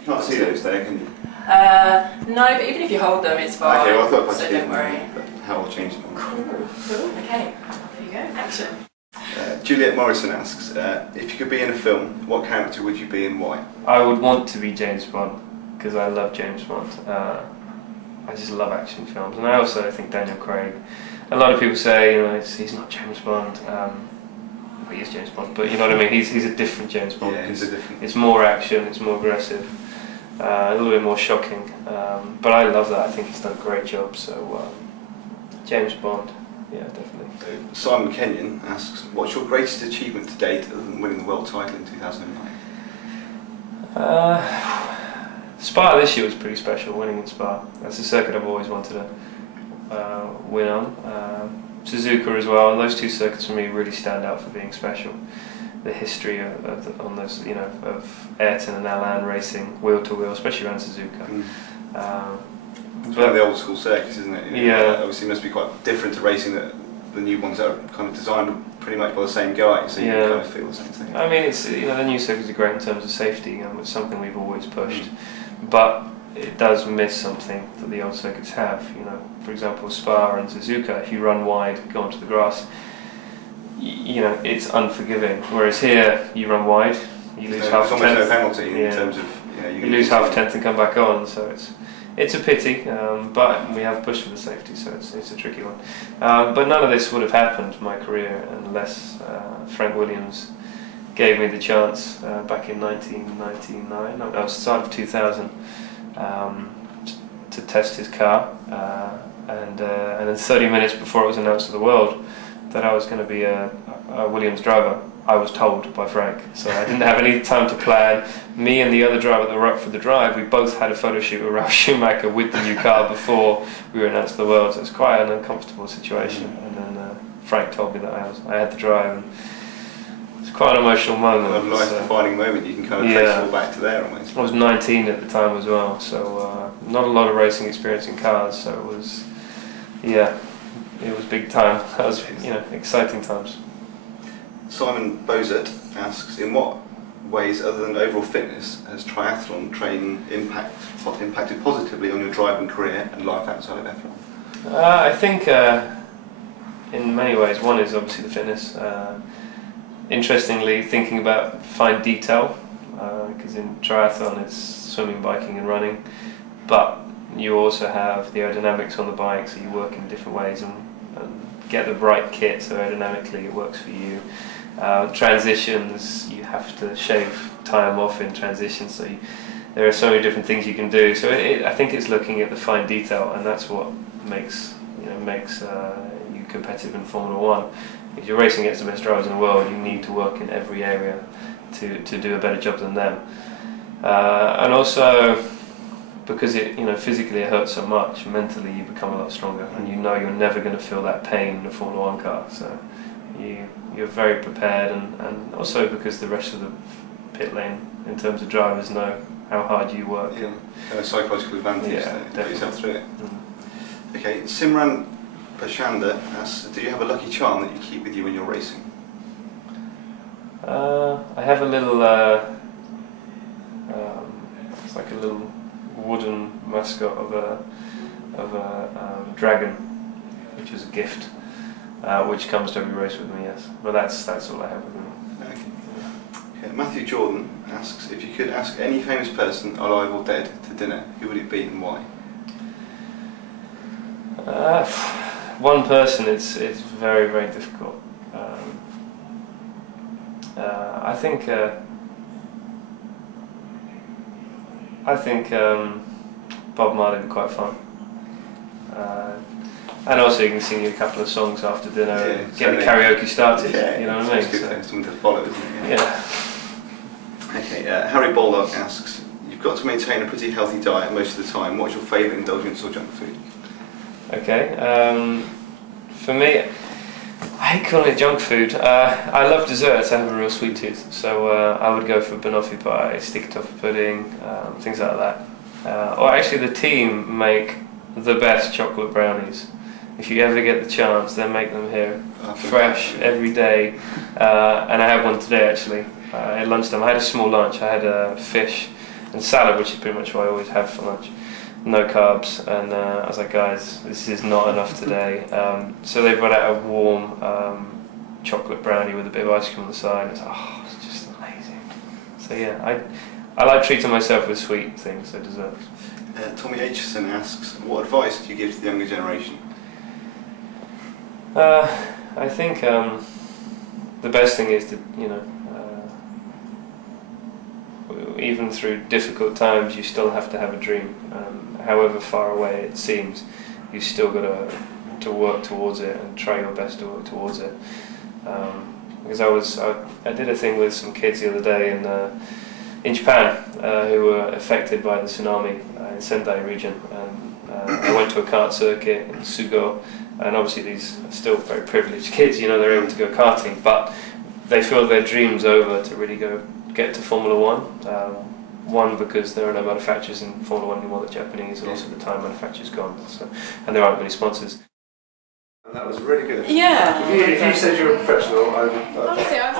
You can't see those there, can you? No, but even if you hold them, it's fine. Okay, well, I thought if I so did, don't worry. how I'll change them. Cool. Okay, off you go. Action. Juliet Morrison asks, if you could be in a film, what character would you be and why? I would want to be James Bond, because I love James Bond. I just love action films, and I also think Daniel Craig. A lot of people say, you know, he's not James Bond. Well, he is James Bond, but you know what I mean. He's a different James Bond. Yeah, he's a different. It's more action, it's more aggressive, a little bit more shocking. But I love that. I think he's done a great job. So James Bond, yeah, definitely. Simon Kenyon asks, what's your greatest achievement to date other than winning the world title in 2009? Spa this year was pretty special, winning in Spa. That's a circuit I've always wanted to win on. Suzuka as well, and those two circuits for me really stand out for being special. The history on those, you know, of Ayrton and Alain racing wheel to wheel, especially around Suzuka. It's one of the old school circuits, isn't it? Yeah. Obviously, it must be quite different to racing the new ones that are kind of designed pretty much by the same guy, so you kind of feel the same thing. I mean, it's, you know, the new circuits are great in terms of safety, and it's something we've always pushed, but it does miss something that the old circuits have. You know, for example, Spa and Suzuka, if you run wide, go onto the grass, you know, it's unforgiving. Whereas here, you run wide, you lose half a tenth. There's almost no penalty in terms of, you know, you lose half a tenth and come back on, so it's a pity, but we have pushed for the safety, so it's a tricky one. But none of this would have happened in my career unless Frank Williams gave me the chance back in 1999, no, start of 2000, to test his car, and then 30 minutes before it was announced to the world that I was going to be a Williams driver, I was told by Frank, so I didn't have any time to plan. Me and the other driver that were up for the drive, we both had a photo shoot with Ralf Schumacher with the new car before we were announced to the world, so it's quite an uncomfortable situation. And then Frank told me that I had the drive, and it's quite an emotional moment. A life-defining moment. You can kind of trace it all back to there almost. I was 19 at the time as well, so not a lot of racing experience in cars, so it was, yeah, it was big time. That was, you know, exciting times. Simon Bozert asks, in what ways other than overall fitness has triathlon training impacted positively on your driving career and life outside of F1? I think in many ways. One is obviously the fitness. Interestingly, thinking about fine detail, because in triathlon it's swimming, biking and running, but you also have the aerodynamics on the bike, so you work in different ways and get the right kit so aerodynamically it works for you. Transitions, you have to shave time off in transitions, so there are so many different things you can do. So I think it's looking at the fine detail, and that's what makes you competitive in Formula One. If you're racing against the best drivers in the world, you need to work in every area to do a better job than them. And also, because physically it hurts so much, mentally you become a lot stronger, and you know you're never going to feel that pain in a Formula One car. So you're very prepared, and also because the rest of the pit lane, in terms of drivers, know how hard you work. Yeah, a psychological advantage to get yourself through it. Okay, Simran Pachanda asks, do you have a lucky charm that you keep with you when you're racing? I have a little, it's like a little wooden mascot of a dragon, which is a gift, which comes to every race with me. Yes, but that's all I have with me. Okay, Matthew Jordan asks, if you could ask any famous person, alive or dead, to dinner, who would it be and why? One person, it's very, very difficult. I think Bob Marley would be quite fun. And also you can sing a couple of songs after dinner and get the karaoke started, you know what I mean? It's good something to follow, isn't it? Yeah. Okay, Harry Baldock asks, you've got to maintain a pretty healthy diet most of the time. What's your favourite indulgence or junk food? Okay, for me, I hate calling it junk food. I love desserts. I have a real sweet tooth, so I would go for banoffee pie, sticky toffee pudding, things like that. Or actually, the team make the best chocolate brownies. If you ever get the chance, they make them here, fresh every day. And I had one today actually at lunchtime. I had a small lunch. I had fish and salad, which is pretty much what I always have for lunch. No carbs, and I was like, guys, this is not enough today. So they brought out a warm chocolate brownie with a bit of ice cream on the side. It's just amazing. So yeah, I like treating myself with sweet things, so desserts. Tommy Aitchison asks, what advice do you give to the younger generation? I think the best thing is to, even through difficult times, you still have to have a dream. However far away it seems, you still got to work towards it and try your best to work towards it. Because I did a thing with some kids the other day in Japan who were affected by the tsunami in Sendai region, and I went to a kart circuit in Sugo, and obviously these are still very privileged kids, they're able to go karting, but they feel their dreams over to really get to Formula One. One, because there are no manufacturers in Formula One anymore, the Japanese, and also the time manufacturer's gone, and there aren't many sponsors. And that was really good. Yeah. If you said you were a professional, Honestly, I was